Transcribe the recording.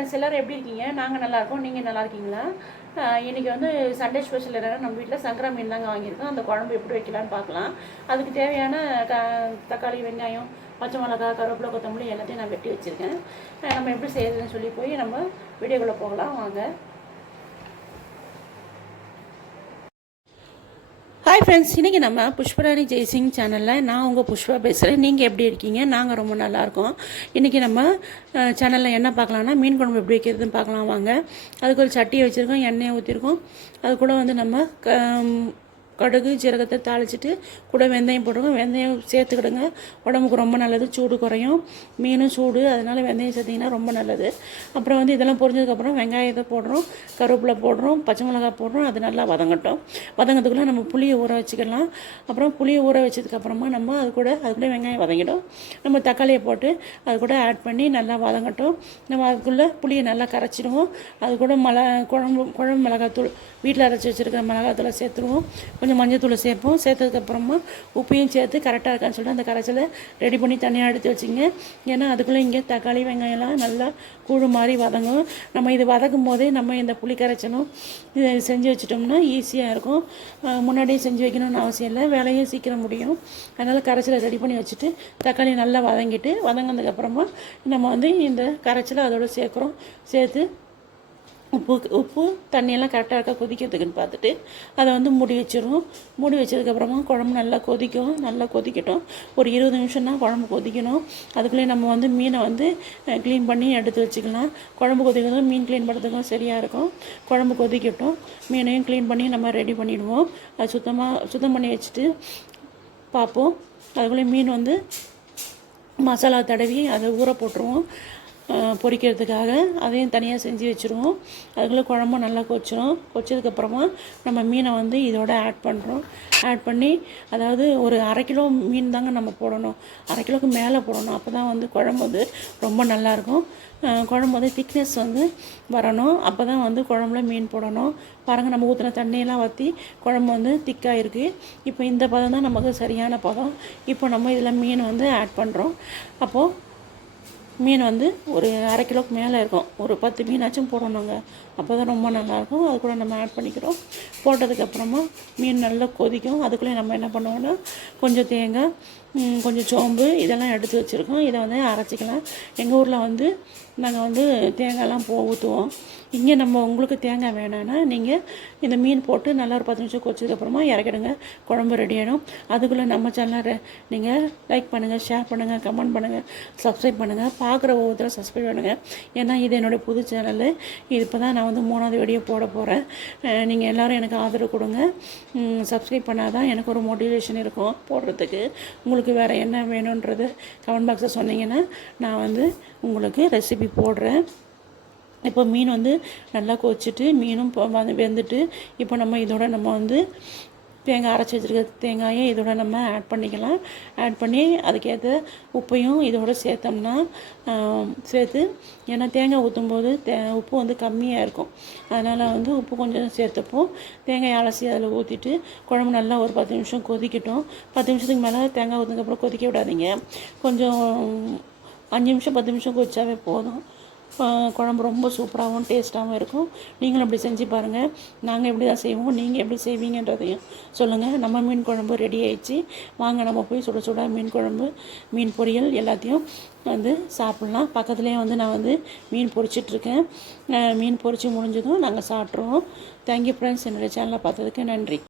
Friends எல்லோரும் எப்படி இருக்கீங்க? நாங்கள் நல்லாயிருக்கோம். நீங்கள் நல்லா இருக்கீங்களா? இன்றைக்கி வந்து சண்டே ஸ்பெஷல் என்னென்னா நம்ம வீட்டில் சங்கரா மீன் தாங்க வாங்கியிருக்கோம். அந்த குழம்பு எப்படி வைக்கலான்னு பார்க்கலாம். அதுக்கு தேவையான தக்காளி, வெங்காயம், பச்சை மிளகா, கருவேப்பிலை, கொத்தமல்லி எல்லாத்தையும் நான் வெட்டி வச்சுருக்கேன். நம்ம எப்படி செய்யறதுன்னு சொல்லி போய் நம்ம வீடியோக்குள்ளே போகலாம் வாங்க. ஹாய் ஃப்ரெண்ட்ஸ், இன்றைக்கி நம்ம புஷ்பராணி ஜெய்சிங் சேனலில் நான் உங்கள் புஷ்பா பேசுகிறேன். நீங்கள் எப்படி இருக்கீங்க? நாங்கள் ரொம்ப நல்லாயிருக்கோம். இன்றைக்கி நம்ம சேனலில் என்ன பார்க்கலான்னா மீன் குழம்பு எப்படி வைக்கிறதுன்னு பார்க்கலாம் வாங்க. அதுக்கு ஒரு சட்டியை வச்சுருக்கோம், எண்ணெயை ஊற்றிருக்கோம். அது கூட வந்து நம்ம கடுகு ஜீரகத்தை தாளிச்சிட்டு கூட வெந்தயம் போட்டுருக்கோம். வெந்தயம் சேர்த்துக்கிடுங்க, உடம்புக்கு ரொம்ப நல்லது, சூடு குறையும். மீனும் சூடு, அதனால் வெந்தயம் சேர்த்திங்கன்னா ரொம்ப நல்லது. அப்புறம் வந்து இதெல்லாம் பொரிஞ்சதுக்கப்புறம் வெங்காயத்தை போடுறோம், கருவேப்பிலை போடுறோம், பச்சை மிளகாய் போடுறோம். அது நல்லா வதங்கட்டும். வதங்கிறதுக்குள்ளே நம்ம புளியை ஊற வச்சுக்கலாம். அப்புறம் புளியை ஊற வச்சதுக்கப்புறமா நம்ம அது கூட வெங்காயம் வதங்கிடும். நம்ம தக்காளியை போட்டு அது கூட ஆட் பண்ணி நல்லா வதங்கட்டும். நம்ம அதுக்குள்ளே புளியை நல்லா கரைச்சிடுவோம். அது கூட குழம்பு மிளகாத்தூள் வீட்டில் அரைச்சி வச்சுருக்கிற மிளகாத்தூளை சேர்த்துருவோம். கொஞ்சம் மஞ்சத்தூளை சேர்ப்போம். சேர்த்ததுக்கப்புறமா உப்பையும் சேர்த்து கரெக்டாக இருக்கான்னு சொல்லிட்டு அந்த கரைச்சலை ரெடி பண்ணி தனியாக எடுத்து வச்சுங்க. ஏன்னா அதுக்குள்ளே இங்கே தக்காளி வெங்காயம்லாம் நல்லா கூழு மாதிரி வதங்கும். நம்ம இது வதக்கும் போதே நம்ம இந்த புளி கரைச்சலும் இதை செஞ்சு வச்சிட்டோம்னா ஈஸியாக இருக்கும். முன்னாடியே செஞ்சு வைக்கணும்னு அவசியம் இல்லை, வேலையும் சீக்கிரம் முடியும். அதனால் கரைச்சலை ரெடி பண்ணி வச்சுட்டு தக்காளி நல்லா வதங்கினதுக்கப்புறமா நம்ம வந்து இந்த கரைச்சலை அதோடு சேர்க்குறோம். சேர்த்து உப்பு தண்ணியெல்லாம் கரெக்டாக இருக்கா கொதிக்கிறதுக்குன்னு பார்த்துட்டு அதை வந்து மூடி வச்சிடும். மூடி வச்சதுக்கப்புறமா குழம்பு நல்லா கொதிக்கட்டும். ஒரு 20 நிமிஷம் தான் குழம்பு கொதிக்கணும். அதுக்குள்ளேயே நம்ம வந்து மீனை வந்து க்ளீன் பண்ணி எடுத்து வச்சுக்கலாம். குழம்பு கொதிக்கிறதும் மீன் க்ளீன் பண்ணுறதுக்கும் சரியாக இருக்கும். குழம்பு கொதிக்கட்டும். மீனையும் க்ளீன் பண்ணி நம்ம ரெடி பண்ணிவிடுவோம். அது சுத்தம் பண்ணி வச்சுட்டு பார்ப்போம். அதுக்குள்ளே மீன் வந்து மசாலா தடவி அதை ஊற போட்டுருவோம் பொரிக்கிறதுக்காக. அதையும் தனியாக செஞ்சு வச்சுருவோம். அதுக்குள்ளே குழம்பு நல்லா கொச்சதுக்கப்புறமா நம்ம மீனை வந்து இதோட ஆட் பண்ணுறோம். ஆட் பண்ணி அதாவது ஒரு 1/2 கிலோ மீன் தாங்க நம்ம போடணும். 1/2 கிலோவுக்கு மேலே போடணும். அப்போ தான் வந்து குழம்பு வந்து ரொம்ப நல்லாயிருக்கும். குழம்பு வந்து திக்னஸ் வந்து வரணும். அப்போ தான் வந்து குழம்புல மீன் போடணும். பாருங்கள், நம்ம ஊற்றின தண்ணியெல்லாம் வற்றி குழம்பு வந்து திக்காக இருக்குது. இப்போ இந்த பதம் தான் நமக்கு சரியான பதம். இப்போ நம்ம இதில் மீன் வந்து ஆட் பண்ணுறோம். அப்போது மீன் வந்து ஒரு 1/2 கிலோவுக்கு மேலே இருக்கும். ஒரு 10 மீனாச்சும் போடணுங்க. அப்போ தான் ரொம்ப நல்லாயிருக்கும். அது கூட நம்ம ஆட் பண்ணிக்கிறோம். போட்டதுக்கப்புறமா மீன் நல்லா கொதிக்கும். அதுக்குள்ளே நம்ம என்ன பண்ணுவோன்னா கொஞ்சம் தேங்காய், கொஞ்சம் சோம்பு இதெல்லாம் எடுத்து வச்சுருக்கோம். இதை வந்து அரைச்சிக்கலாம். எங்கள் ஊரில் வந்து நாங்கள் வந்து தேங்காயெல்லாம் ஊற்றுவோம். இங்கே நம்ம உங்களுக்கு தேங்காய் வேணான்னா நீங்கள் இந்த மீன் போட்டு நல்லா ஒரு 10 நிமிஷம் கொச்சதுக்கப்புறமா இறக்கிடுங்க. குழம்பு ரெடி ஆகிடும். அதுக்குள்ளே நம்ம சேனலை நீங்கள் லைக் பண்ணுங்கள், ஷேர் பண்ணுங்கள், கமெண்ட் பண்ணுங்கள், சப்ஸ்கிரைப் பண்ணுங்கள். பார்க்குற ஒவ்வொருத்தரும் சப்ஸ்கிரைப் பண்ணுங்கள். ஏன்னா இது என்னுடைய புது சேனல். இது இப்போ தான் நான் வந்து 3வது வீடியோ போட போகிறேன். நீங்கள் எல்லோரும் எனக்கு ஆதரவு கொடுங்க. சப்ஸ்கிரைப் பண்ணால் தான் எனக்கு ஒரு மோட்டிவேஷன் இருக்கும் போடுறதுக்கு. உங்களுக்கு வேறு என்ன வேணுன்றது கமெண்ட் பாக்ஸில் சொன்னீங்கன்னா நான் வந்து உங்களுக்கு ரெசிபி போடுறேன். இப்போ மீன் வந்து நல்லா கொதிச்சுட்டு மீனும் வெந்துட்டு இப்போ நம்ம இதோட நம்ம வந்து தேங்காய் அரைச்சி வச்சுருக்க தேங்காயை இதோட நம்ம ஆட் பண்ணிக்கலாம். ஆட் பண்ணி அதுக்கேற்ற உப்பையும் இதோட சேர்த்தோம்னா சேர்த்து, ஏன்னா தேங்காய் ஊற்றும்போது உப்பு வந்து கம்மியாக இருக்கும். அதனால் வந்து உப்பு கொஞ்சம் சேர்த்துப்போம். தேங்காய் அலசி அதில் ஊற்றிட்டு குழம்பு நல்லா ஒரு 10 நிமிஷம் கொதிக்கட்டும். 10 நிமிஷத்துக்கு மேலே தேங்காய் ஊற்றுனதுக்கப்புறம் கொதிக்க விடாதீங்க. கொஞ்சம் 5 நிமிஷம் 10 நிமிஷம் கொதிச்சாவே போதும். குழம்பு ரொம்ப சூப்பராகவும் டேஸ்ட்டாகவும் இருக்கும். நீங்களும் அப்படி செஞ்சு பாருங்கள். நாங்கள் எப்படி தான் செய்வோம், நீங்கள் எப்படி செய்வீங்கன்றதையும் சொல்லுங்கள். நம்ம மீன் குழம்பு ரெடி ஆயிடுச்சு. வாங்க நம்ம போய் சுட சுட மீன் குழம்பு, மீன் பொரியல் எல்லாத்தையும் வந்து சாப்பிட்லாம். பக்கத்துலேயே வந்து நான் வந்து மீன் பொரிச்சிட்ருக்கேன். மீன் பொரித்து முடிஞ்சதும் நாங்கள் சாப்பிட்ருவோம். தேங்க்யூ ஃப்ரெண்ட்ஸ், என்னுடைய சேனலை பார்த்ததுக்கு நன்றி.